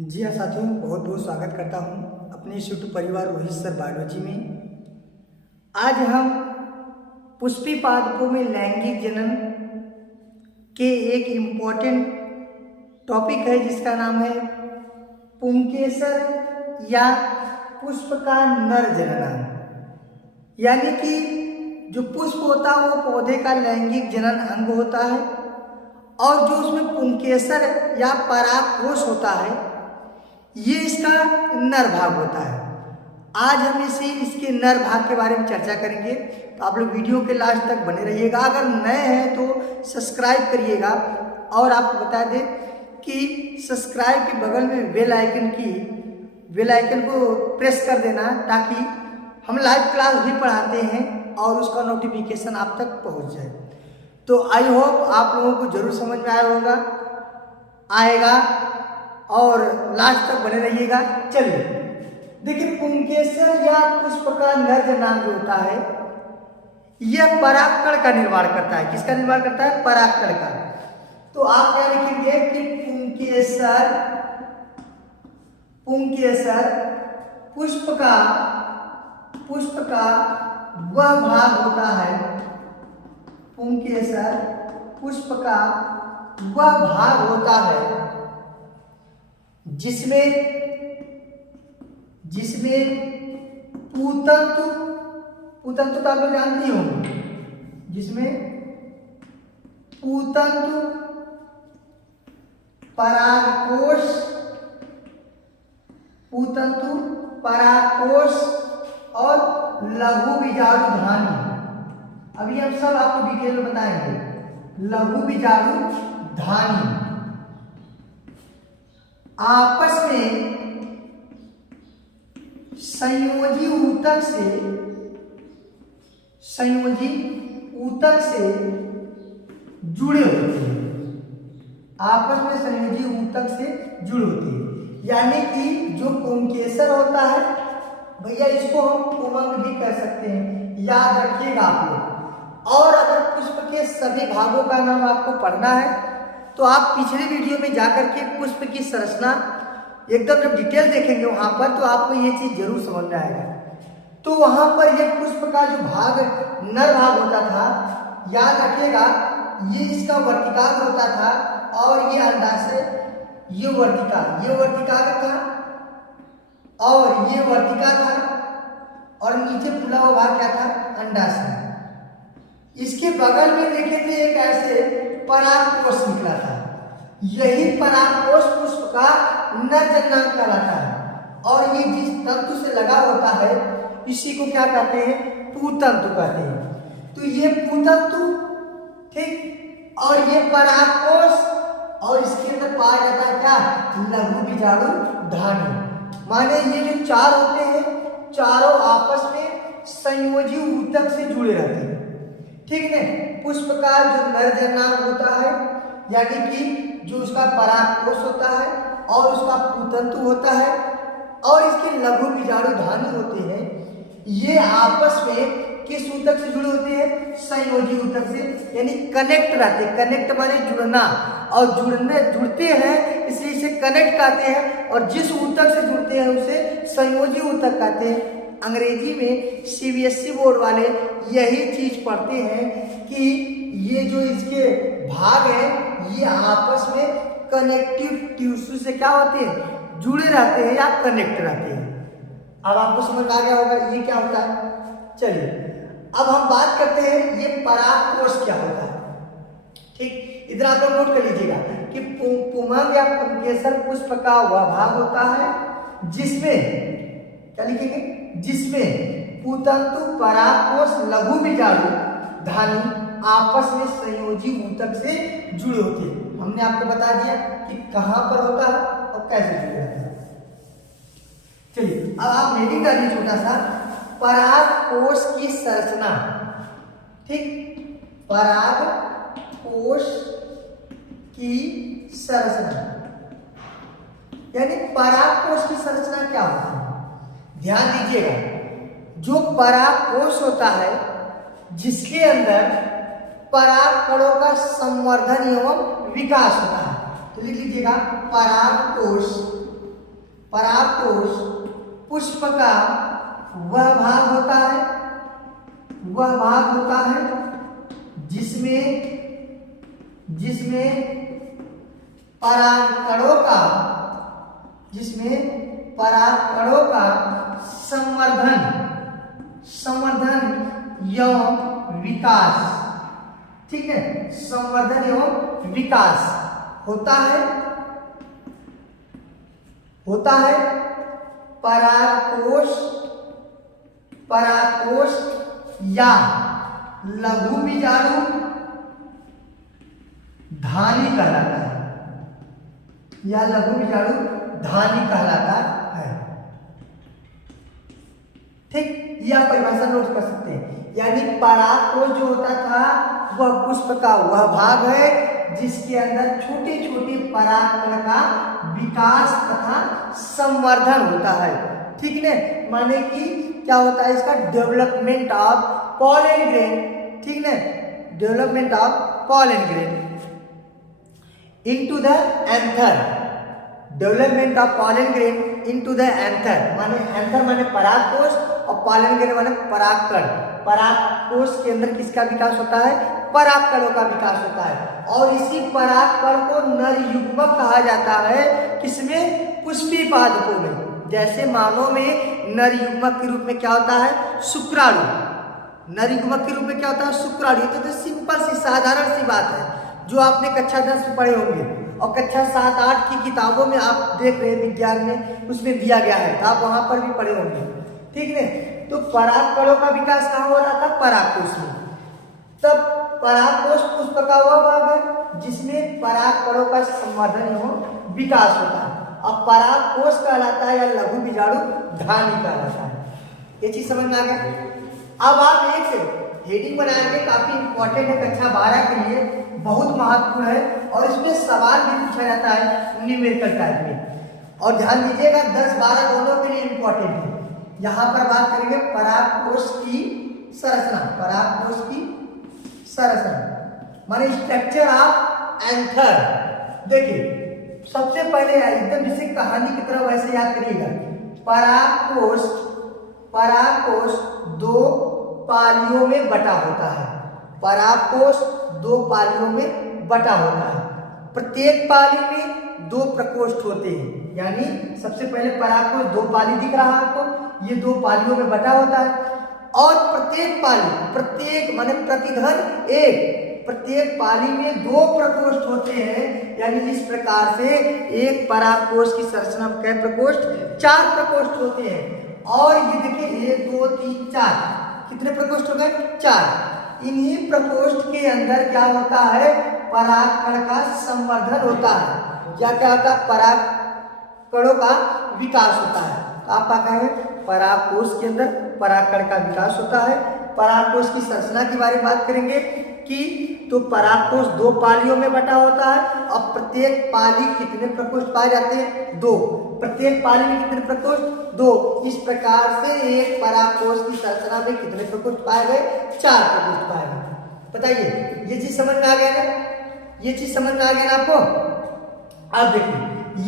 जी हाँ साथियों, बहुत बहुत स्वागत करता हूँ अपने यूट्यूब परिवार रोहित सर बायोलॉजी में। आज हम पुष्पी पादपों में लैंगिक जनन के एक इम्पॉर्टेंट टॉपिक है जिसका नाम है पुंकेसर या पुष्प का नर जनन। यानी कि जो पुष्प होता है वो पौधे का लैंगिक जनन अंग होता है और जो उसमें पुंकेसर या परागकोश होता है ये इसका नर भाग होता है। आज हम इसके नर भाग के बारे में चर्चा करेंगे, तो आप लोग वीडियो के लास्ट तक बने रहिएगा। अगर नए हैं तो सब्सक्राइब करिएगा और आपको बता दें कि सब्सक्राइब के बगल में बेल आइकन को प्रेस कर देना ताकि हम लाइव क्लास भी पढ़ाते हैं और उसका नोटिफिकेशन आप तक पहुंच जाए। तो आई होप आप लोगों को जरूर समझ में आएगा और लास्ट तक बने रहिएगा। चलिए देखिए, पुंकेसर या पुष्प का नर जनन जो होता है यह परागकण का निर्माण करता है। किसका निर्माण करता है? परागकण का। तो आप क्या लिखेंगे कि पुंकेसर पुष्प का वह भाग होता है। पुंकेसर पुष्प का वह भाग होता है जिसमें पूतंतु तो आप लोग जानती होंगे, जिसमें पूतंतु परागकोश और लघु बीजाणु धानी। अभी हम सब आपको डिटेल में बताएंगे। लघु बीजाणु धानी आपस में संयोजी ऊतक से जुड़े होते हैं। आपस में संयोजी ऊतक से जुड़े होते हैं। यानी कि जो पुंकेसर होता है भैया, इसको हम पुमंग भी कह सकते हैं, याद रखिएगा आप लोग। और अगर पुष्प के सभी भागों का नाम आपको पढ़ना है तो आप पिछले वीडियो में जाकर के पुष्प की संरचना एकदम जब डिटेल देखेंगे वहां पर तो आपको ये चीज जरूर समझ में आएगा। तो वहां पर ये पुष्प का जो भाग नर भाग होता था, याद रखिएगा, ये इसका वर्तिकाग्र होता था और ये अंडाशय, ये वर्तिकाग्र था और ये वर्तिका था और नीचे फूला हुआ भाग क्या था? अंडाशय। इसके बगल में देखे थे एक ऐसे परागकोश निकला था। यही परागकोश पुष्प का नर जननांग कहलाता है और ये जिस तंतु से लगा होता है इसी को क्या कहते हैं? पूतंतु कहते हैं। तो ये पूतंतु, ठीक, और ये परागकोश और इसके अंदर पाया जाता है क्या? लघु बीजाणु धानी। माने ये जो चार होते हैं चारों आपस में संयोजी ऊतक से जुड़े रहते हैं, ठीक है। पुष्प का जो नर जननांग होता है यानी कि जो उसका परागकोश होता है और उसका पूतंतु होता है और इसके लघु बीजाणु धानी होते हैं, ये आपस में किस ऊतक से जुड़े होते हैं? संयोजी ऊतक से, यानी कनेक्ट रहते हैं। कनेक्ट माने जुड़ना, और जुड़ते हैं इसलिए इसे कनेक्ट कहते हैं। और जिस ऊतक से जुड़ते हैं उसे संयोजी ऊतक कहते हैं। अंग्रेजी में सीबीएसई बोर्ड वाले यही चीज पढ़ते हैं कि ये जो इसके भाग हैं ये आपस में कनेक्टिव टिश्यू से क्या होते हैं? जुड़े रहते हैं या कनेक्ट रहते हैं। अब आपको समझ आ गया होगा ये क्या होता है। चलिए अब हम बात करते हैं ये परागकोश क्या होता है, ठीक। इधर आप लोग नोट कर लीजिएगा कि पुमंग या पुंकेसर पुष्प का वह भाग होता है जिसमें क्या लिखेंगे? जिसमें पूतंतु परागकोश लघु बीजाणु धानी आपस में संयोजी ऊतक से जुड़े होते हैं। हमने आपको बता दिया कि कहां पर होता है और कैसे जुड़े रहते हैं। चलिए अब आप रीडिंग कर लीजिए छोटा सा, परागकोश की संरचना, ठीक। परागकोश की संरचना यानी परागकोश की संरचना क्या होती है? ध्यान दीजिएगा, जो परागकोश होता है जिसके अंदर परागकणों का संवर्धन एवं विकास होता है, तो लिख लीजिएगा परागकोश परागकोश पुष्प का वह भाग होता है, वह भाग होता है जिसमें परागकणों का संवर्धन एवं विकास, ठीक है, संवर्धन एवं विकास होता है परागकोश या लघु बीजाणु धानी कहलाता है, या लघु बीजाणु धानी कहलाता है। ठीक, यह आप परिभाषा नोट कर सकते हैं। यानी परागकोश जो होता था वह पुष्प का वह भाग है जिसके अंदर छोटे छोटे परागकण का विकास तथा संवर्धन होता है। ठीक है, माने कि क्या होता है इसका डेवलपमेंट ऑफ पॉलन ग्रेन, ठीक है, development of pollen grain into the anther, development of pollen grain into the anther, माने एंथर माने परागकोश और पॉलन ग्रेन माने परागकण। परागकोश के अंदर किसका विकास होता है? परागकणों का विकास होता है। और इसी परागकण को नर युग्मक कहा जाता है, किसमें? पुष्पी पादपों में। जैसे मानव में नर युग्मक के रूप में क्या होता है? शुक्राणु। नर युग्मक के रूप में क्या होता है? शुक्राणु। तो सिंपल सी साधारण सी बात है जो आपने कक्षा 10 में पढ़े होंगे और कक्षा 7-8 की किताबों में आप देख रहे हैं विज्ञान में, उसमें दिया गया है, आप वहां पर भी पढ़े होंगे। ठीक है, तो परागकणों का विकास कहाँ हो रहा था? परागकोश में। तब परागकोश पुष्प का वह भाग है जिसमें परागकणों का संवर्धन एवं विकास होता है। अब परागकोश कहलाता है या लघु बीजाणु धानी कहलाता है। ये चीज समझ में आ गया। अब आप एक हेडिंग बनाएंगे, काफी इंपॉर्टेंट है कक्षा 12 के लिए, बहुत महत्वपूर्ण है और इसमें सवाल भी पूछा जाता है न्यूमेरिकल टाइप में। और ध्यान दीजिएगा 10-12 दोनों के लिए इंपॉर्टेंट है। यहाँ पर बात करेंगे परागकोश की संरचना, परागकोश की संरचना माने स्ट्रक्चर ऑफ एंथर। देखिए सबसे पहले एकदम जैसे कहानी की तरह वैसे याद करिएगा। परागकोश 2 पालियों में बटा होता है। परागकोश 2 पालियों में बटा होता है। प्रत्येक पाली में 2 प्रकोष्ठ होते हैं। यानी सबसे पहले परागकोश 2 पाली दिख रहा है आपको, ये 2 पालियों में बटा होता है। और प्रत्येक पाली, प्रत्येक माने प्रतिधन 1, प्रत्येक पाली में 2 प्रकोष्ठ होते हैं। यानी इस प्रकार से एक परागकोश की संरचना में कै प्रकोष्ठ? 4 प्रकोष्ठ होते हैं। और ये देखिए 1 2 3 4 कितने प्रकोष्ठ हो गए? 4। इन्हीं प्रकोष्ठ के अंदर क्या होता है? परागकण का संवर्धन होता है। क्या क्या होता है? परागकणों का विकास होता है। आप क्या कहेंगे? परागकोश के अंदर परागकण का विकास होता है। परागकोश की संरचना के बारे में बात करेंगे कि तो परागकोश 2 पालियों में बटा होता है। अब प्रत्येक पाली कितने प्रकोष्ठ पाए जाते हैं? 2। प्रत्येक पाली में कितने प्रकोष्ठ? 2। इस प्रकार से एक परागकोश की संरचना में कितने प्रकोष्ठ पाए गए? 4 प्रकोष्ठ पाए गए। बताइए ये चीज समझ में आ गया ना? ये चीज समझ में आ गया ना आपको? अब देखिए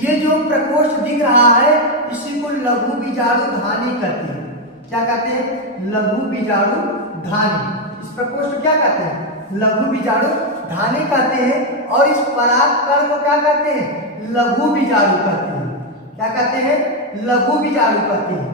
ये जो प्रकोष्ठ दिख रहा है इसी को लघु बीजाणु धानी कहते हैं। क्या कहते हैं? लघु बीजाणु धानी। इस प्रकोष्ठ को क्या कहते हैं? लघु बीजाणु धानी कहते हैं। और इस परागकण को क्या कहते हैं? लघु बीजाणु कहते हैं। क्या कहते हैं? लघु बीजाणु कहते हैं।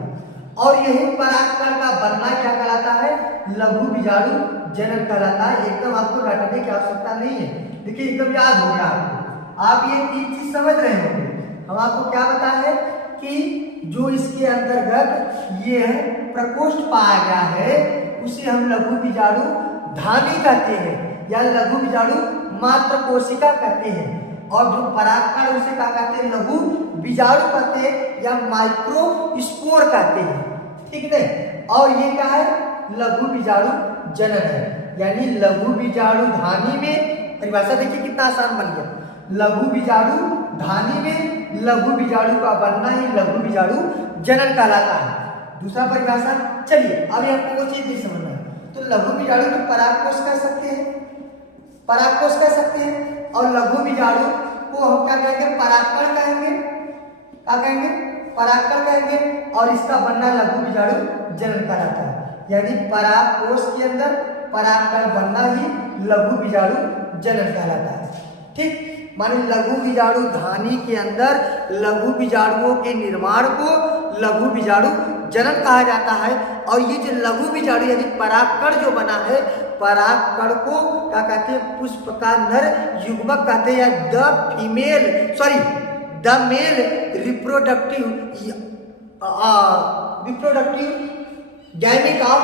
और यही परागकण का बनना क्या कहलाता है? लघु बीजाणु जनन कहलाता है। एकदम आपको रटने की आवश्यकता नहीं है, देखिए एकदम याद हो गया आपको। आप ये 3 चीज समझ रहे होंगे। हम आपको क्या बताया है कि जो इसके अंतर्गत ये प्रकोष्ठ पाया गया है उसे हम लघु बीजाणु धानी कहते हैं या लघु बीजाणु मात्र कोशिका कहते हैं। और जो परागकण उसे क्या कहते हैं? लघु बीजाणु कहते हैं या माइक्रोस्पोर कहते हैं। ठीक है, और ये क्या है? लघु बीजाणु जनन है। यानी लघु बीजाणु धानी में परिभाषा देखिए कितना आसान बन गया। लघु बीजाणु धानी में लघु बीजाणु का बनना ही लघु बीजाणु जनन कहलाता है। दूसरा परिभाषा, चलिए अब आपको वो चीज नहीं समझना है। तो लघु बीजाणु को परागकोश कह सकते हैं, परागकोश कह सकते हैं। और लघु बीजाणु को हम क्या कहेंगे? परागकण कहेंगे। क्या कहेंगे? परागकण कहेंगे और इसका बनना लघु बीजाणु जनन कहलाता है। यानी परागकोश के अंदर परागकण बनना ही लघु बीजाणु जनन कहलाता है। ठीक, माने लघु बीजाणु धानी के अंदर लघु बीजाणुओं के निर्माण को लघु बीजाणु जनन कहा जाता है। और ये जो लघु बीजाणु यानी परागकण जो बना है, परागकण को क्या कहते हैं, पुष्प का नर युग्मक कहते हैं, या the male reproductive gamete of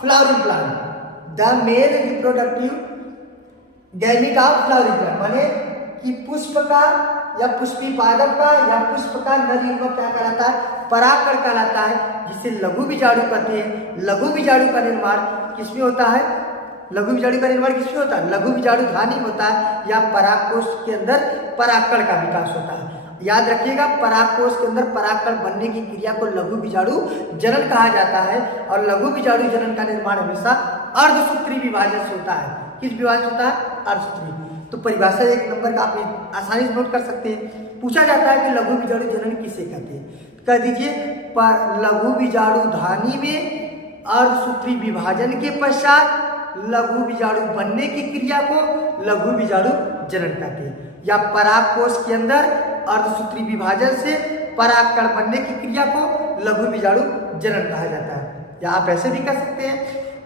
flowering plant, the male reproductive gamete of flowering plant, माने कि पुष्प का या पुष्पी पादप का या पुष्प का नर युग्मक क्या कहलाता है, परागकण कहलाता है, जिसे लघु बीजाणु कहते हैं। लघु बीजाणु का निर्माण किसमें होता है, लघु बीजाणु का निर्माण किसमें होता है, लघु बीजाणु धानी में होता है, या परागकोश के अंदर परागकण का विकास होता है। याद रखिएगा, परागकोश के अंदर परागकण बनने की क्रिया को लघु बीजाणु जनन कहा जाता है। और लघु बीजाणु जनन का निर्माण हमेशा अर्धसूत्री विभाजन से होता है। किस विभाजन से होता है, अर्धसूत्री। तो परिभाषा 1 नंबर का आप आसानी से नोट कर सकते हैं। पूछा जाता है कि लघु बीजाणु जनन किसे कहते हैं, कह दीजिए लघु बीजाणु धानी में अर्धसूत्री विभाजन के पश्चात लघु बीजाणु बनने की क्रिया को लघु बीजाणु जनन कहते हैं। या परागकोश के अंदर अर्धसूत्री विभाजन से परागकण बनने की क्रिया को लघु बीजाणु जनन कहा जाता है। या आप ऐसे भी कह सकते हैं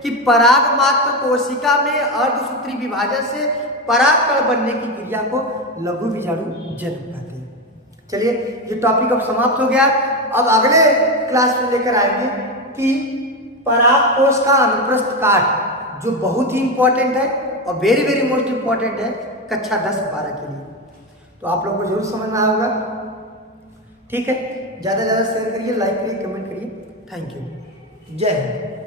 कि पराग मात्र कोशिका में अर्धसूत्री विभाजन से परागकण बनने की क्रिया को लघु बीजाणु जनन कहते हैं। चलिए, ये टॉपिक अब समाप्त हो गया। अब अगले क्लास में लेकर आएंगे कि परागकोश का अनुप्रस्थ काट, जो बहुत ही इंपॉर्टेंट है और वेरी वेरी मोस्ट इंपॉर्टेंट है कक्षा 10-12 के लिए। तो आप लोग को जरूर समझना होगा। ठीक है, ज़्यादा से ज़्यादा शेयर करिए, लाइक करिए, कमेंट करिए। Thank you. जय हिंद।